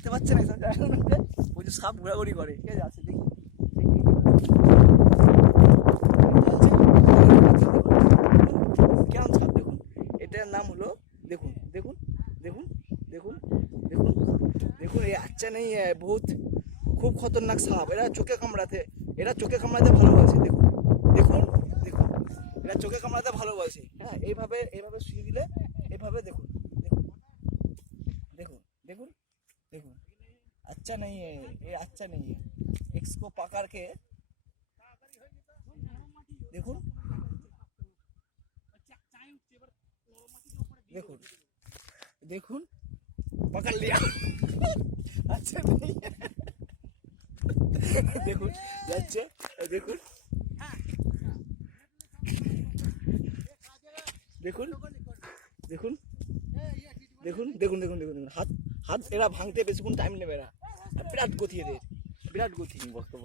দেখতে পাচ্ছেন প্রচুর সাপ ঘোরাঘুরি করে, ঠিক আছে? আছে দেখি কেমন সাপ দেখুন। এটার নাম হলো, দেখুন দেখুন দেখুন দেখুন দেখুন দেখুন, এই আচ্ছা নেই বহুত খুব খতরনাক সাপ। এরা চোখে কামড়াতে ভালোবাসে। দেখুন দেখুন দেখুন, এরা চোখে কামড়াতে ভালোবাসে। হ্যাঁ, এইভাবে এইভাবে শুয়ে দিলে এইভাবে দেখুন দেখুন দেখুন দেখুন देखो अच्छा नहीं है ये, अच्छा नहीं है। इसको पकड़ के देखो देखो देखो पकड़ लिया अच्छा नहीं है देखो अच्छा देखो দেখুন দেখুন দেখুন দেখুন দেখুন দেখুন হাত হাত এরা ভাঙতে বেশিক্ষণ টাইম নেবে। এরা বিরাট গতি, এদের বিরাট গতি। বক্তব্য